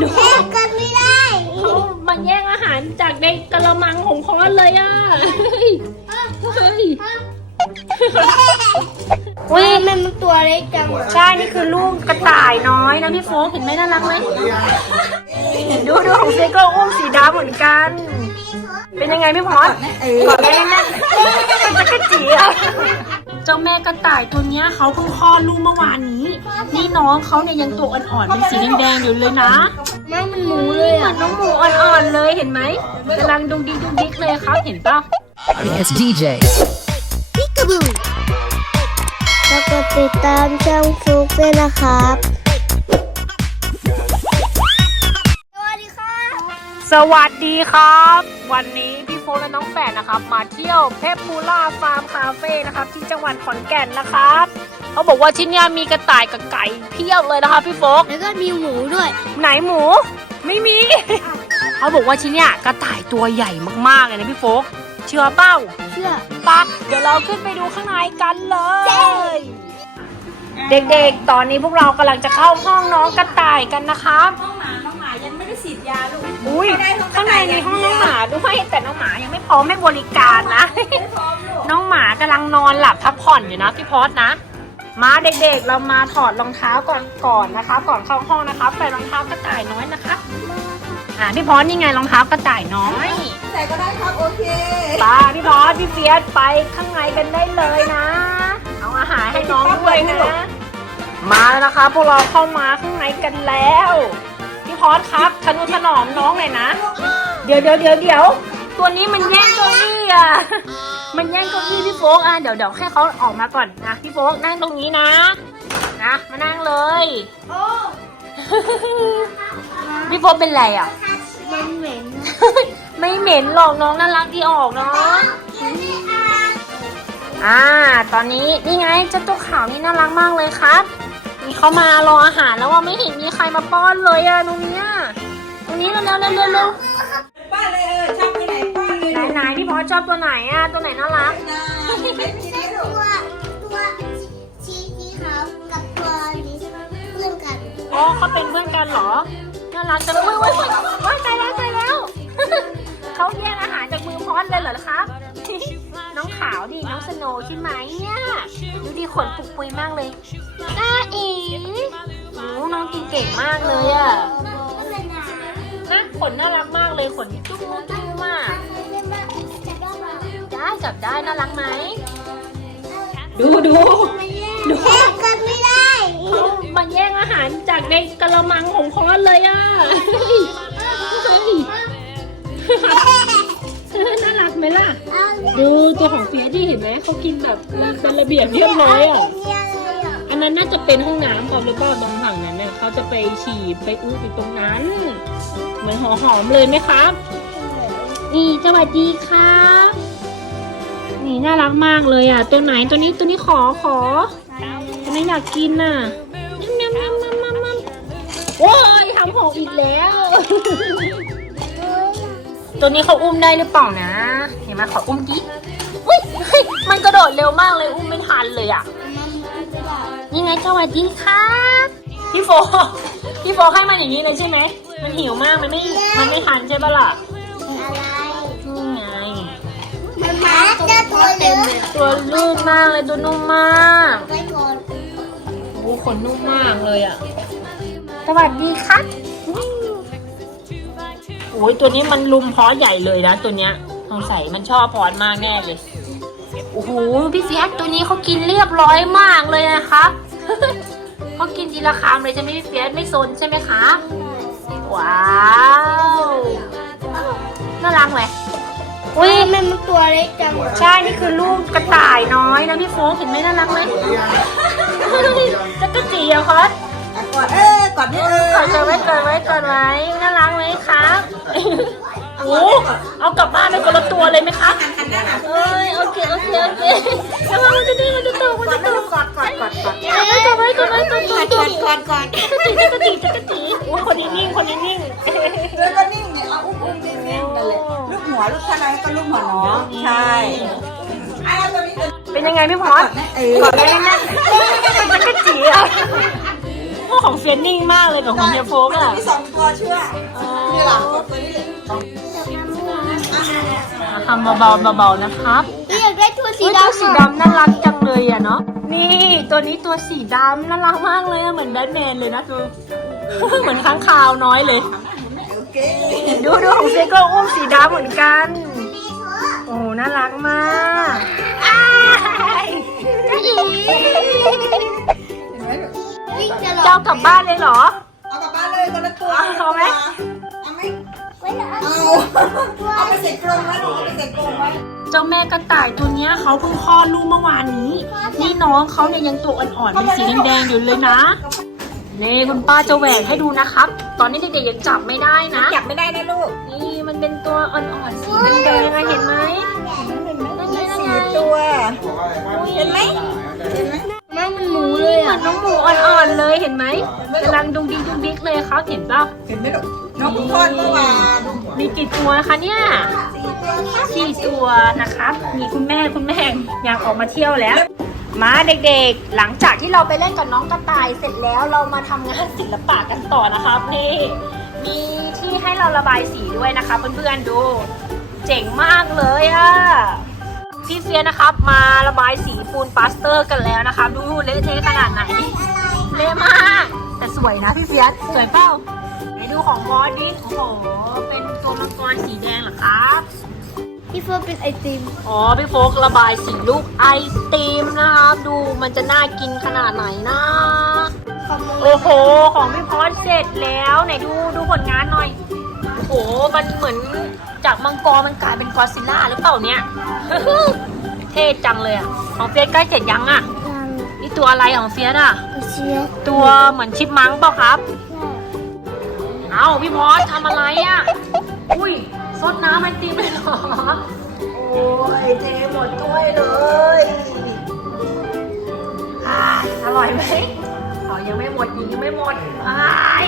ดูแพ้กันไม่ได้เขามาแย่งอาหารจากในกระมังของพอสเลยอะเฮ้ยเฮ้ยอุ้ยมันมันตัวเล็กจังใช่นี่คือลูกกระต่ายน้อยนะพี่โฟกเห็นไหมน่ารักไหมดูดูของเซโก็อุ้มสีดำเหมือนกัน เป็นยังไงพี่พอสกอดได้แน่ๆมันจะกระจีอะ เจ้าแม่กระต่ายตัวเนี้ยเขาเพิ่งคลอดลูกเมื่อวานนี้ นี่น้องเขาเนี่ยยังตัวอ่อนๆเป็นสีแดงๆอยู่เลยนะไม่มันหมูเลยเหมืออะนน้องหมูอ่อนๆเลยเห็นไหมกำลังดุกดิกดุกดิกเลยครับเห็นปะ It's DJ. พิกาบูแล้วก็ติดตามช่องฟลุกด้วยนะครับ สวัสดีค่ะสวัสดีครับ วันนี้พี่ โฟกและน้องแฝดนะครับ มาเที่ยวเพชรบูล่าฟาร์มคาเฟ่นะครับ ที่จังหวัดขอนแก่นนะครับเขาบอกว่าที่เนี่ยมีกระต่ายกับไก่เพียบเลยนะคะพี่โฟกแล้วก็มีหมูด้วย ไหนหมู ไม่มี เขาบอกว่าที่เนี่ยกระต่ายตัวใหญ่มากๆเลยนะพี่โฟกเชื่อเป้าเชื่อปะเดี๋ยวเราขึ้นไปดูข้างในกันเลย เด็กๆ ตอนนี้พวกเรากำลังจะเข้าห้องน้องกระต่ายกันนะครับน้องหมา น้องหมายังไม่ได้ฉีดยาลูก อุ้ยไม่ได้ห้องกระข้างในต่ายมีห้องน้องหมาด้วยแต่น้องหมายังไม่พร้อมให้บริการนะไม่พร้อมลูกน้องหมากำลังนอนหลับพักผ่อนอยู่นะพี่พอสนะ มาเด็กๆ เรามาถอดรองเท้าก่อนก่อนนะคะ ก่อนเข้าห้องนะคะใส่รองเท้ากระต่ายน้อยนะคะอ่าพี่พอสนี่ไงรองเท้ากระต่ายน้อยใส่ก็ได้ครับโอเคป้าพี่พอสพี่เฟียสไปข้างในกันได้เลยนะ เอาอาหารให้น้องด้วยนะมาแล้วนะคะ พวกเราเข้ามาข้างในกันแล้ว พี่พอสครับทนุถนอมน้องหน่อยนะ เดี๋ยวเดี๋ยวเดี๋ยวเดี๋ยวตัวนี้มันแย่งเก้าอี้อะ มันแย่งเก้าอี้พี่โฟกอะ เดี๋ยวเดี๋ยวให้เขาออกมาก่อนนะพี่โฟกนั่งตรงนี้นะ นะ มานั่งเลยพี่โฟกเป็นไรอะ มันเหม็น ไม่เหม็นหรอกน้องน่ารักดีออกเนาะอ่า ตอนนี้นี่ไงเจ้าตัวขาวนี่น่ารักมากเลยครับ นี่เขามารออาหารแล้วว่าไม่เห็นมีใครมาป้อนเลยอะตรงเนี้ยตรงนี้เร็วเร็วเร็วเร็วเร็วป้าเลยเออชอบไปไหนป้าเลยไหนไหนพี่พอสชอบตัวไหนอะตัวไหนน่ารักนะไม่กินได้ลูกตัวตัวสีสีขาวกับตัวนี้เพื่อนกันอ๋อเขาเป็นเพื่อนกันเหรอน่ารักจังอุ้ยอุ้ยอุ้ยว้ายตายแล้วตายแล้วเขาแย่งอาหารจากมือพอสเลยเหรอครับน้ องขาวดิน้องสโนว์ใช่ไหมเนี่ยดูดิขนปุกปุยมากเลยอ้าเอ๋โอ้น้องกินเก่งมากเลยอะก็เป็นหนานะขนน่ารักมากเลยขนจุ้มจุ้มมากไม่ได้มาจะได้มาได้จับได้น่ารักไหมดูดูไม่แย่แพ้กันไม่ได้เขามาแย่งอาหารจากในกระมังของพอสเลยอะ ไหมล่ะ ดูตัวของเฟียสที่เห็นไหมเขากินแบบเป็นระเบียบเรียบร้อยอะ อันนั้นน่าจะเป็นห้องน้ำก่อนหรือเปล่าตรงฝั่งนั้นเนี่ยเขาจะไปฉี่ไปอู้อยู่ตรงนั้น เหมือนหอหอมเลยไหมครับ นี่สวัสดีครับ นี่น่ารักมากเลยอะ ตัวไหนตัวนี้ตัวนี้ขอขอตัวนี้อยากกินน่ะยำยำยำยำยำยำโอ้ยทำหกอีกแล้ว ตัวนี้เขาอุ้มได้หรือเปล่านะ เห็นไหมขออุ้มกี้อุ้ยเฮ้ยมันกระโดดเร็วมากเลยอุ้มไม่ทันเลยอะนี่ไงสวัสดีครับพี่โฟพี่โฟให้มันอย่างนี้เลยใช่ไหมมันหิวมากมันไม่มันไม่ทันใช่ปะล่ะนี่ไงมันมาจะตัวเล็กตัวลื่นมากเลยตัวนุ่มมากไปก่อนโอ้ขนนุ่มมากเลยอะสวัสดีครับ โอ้ยตัวนี้มันลุมพอสใหญ่เลยนะตัวเนี้ยสงสัยมันชอบพอสมากแน่เลยโอ้โหพี่เฟียสตัวนี้เขากินเรียบร้อยมากเลยนะครับเขากินทีละคำเลยใช่ไหมพี่เฟียสไม่ซนใช่ไหมคะว้าวน่ารักไหมอุ้ยมันมันตัวเล็กจังใช่นี่คือลูกกระต่ายน้อยนะพี่โฟกเห็นไหมน่ารักไหมจะกระจีอะคอสอะ กอดเออกอดนี่เออกอดกันไว้กอดไว้กอดไว้น่ารักไหมครับโอ้เอากลับบ้านไปคนละตัวเลยไหมครับหันหน้าหาเอ้ยโอเคโอเคโอเคระวังมันจะดื้อมันจะตกมันจะตกกอดกอดกอดกอดกอดไว้กอดไว้กอดไว้กอดไว้กอดกอดกอดจะกระจีจะกระจีจะกระจีโอ้คนนี้นิ่งคนนี้นิ่งเดินก็นิ่งเนี่ยเอาอุ้มอุ้มนิ่งนิ่งนั่นแหละลูกหัวลูกทนายก็ลูกหัวน้องใช่ไอ้เราตัวนี้เดินเป็นยังไงพี่พอสกอดนะเออกอดได้แน่ๆมันจะกระจีอะวก ของเฟียนนิ่งมากเลยกับของเฮียโฟกมันอะมีสองตัวเชื่อนี่หลังตัวนี้สองทำเบาๆเบาๆนะครับอยากได้ตัวสีอุ้ยตัวดำสีดำน่ารักจังเลยอะเนาะ นี่ตัวนี้ตัวสีดำน่ารักมากเลยอะเหมือนแบทแมนเลยนะดูเหมือนค้างคาวน้อยเลยโอเคดูดูของเฟยก็อุ้มสีดำเหมือนกัน โอ้น่ารักมากอ้ วิ่งจะหลเจ้ากลับบ้านเลยเหรอ เอากลับบ้านเลยคนละตัวเอาไหม เอาไหมไม่ได้เอาเอาไปใส่กรงไว้ลูกเอาไปใส่กรงไว้เจ้าแม่กระต่ายตัวเนี้ยเขาเพิ่งคลอดลูกเมื่อวานนี้ นี่น้องเขาเนี่ยยังตัวอ่อนๆเป็นสีแดงๆอยู่เลยนะนี่คุณป้าจะแหวกให้ดูนะครับ ตอนนี้เด็กๆยังจับไม่ได้นะ จับไม่ได้นะลูก นี่มันเป็นตัวอ่อนๆสีแดงๆอะเห็นไหมนั่นไงนั่นไงสี่ตัว เห็นไหมเห็นไหมแม่มันหมูเลยเหมืออะนน้องหมูอ่อนๆ เลยเห็นไหมกำลังดุงดิงดุงดิกเลยเขาเห็นป่ะเห็นไหมลูกน้องเพิ่งคลอดเมื่อวานมีกี่ตัวนะคะเนี่ยสี่ตัวสี่ตัวนะครับมีคุณแม่คุณแม่อยากออกมาเที่ยวแล้ว มาเด็กๆ หลังจากที่เราไปเล่นกับน้องกระต่ายเสร็จแล้วเรามาทำงานศิลปะกันต่อนะครับนี่มีที่ให้เราระบายสีด้วยนะคะเพื่อนๆดู เจ๋งมากเลยอะพี่เฟียนะครับมาระบายสีปูนปาสเตอร์กันแล้วนะครับ ดูเละเทะขนาดไหน เละมาก แต่สวยนะพี่เฟียสสวยเปล่าไหนดูของมอสดิโอ้โห เป็นตัวมังกรสีแดงเหรอครับ พี่เฟิร์นเป็นไอติม อ๋อ พี่โฟกระบายสีลูกไอติมนะครับ ดูมันจะน่ากินขนาดไหนนะขโมยโอ้โห ของพี่พอสเสร็จแล้วไหนดูดูผลงานหน่อย โอ้โห มันเหมือนจากมังกรมันกลายเป็นกอดซิลล่าหรือเปล่าเนี่ย เท่จังเลยอะของเฟียสใกล้เสร็จยังอะยังนี่ ตัวอะไรของเฟียสอะเชียร์ตัวเหมือนชิปมังก์เปล่าครับ เอ้าพี่พอสทำอะไรอะอุ้ยซดน้ำมันตีไม่หรอ โอ้ยเทหมดถ้วยเลยอ่าอร่อยไหมอ๋อยังไม่หมดอีกยังไม่หมดอ้าย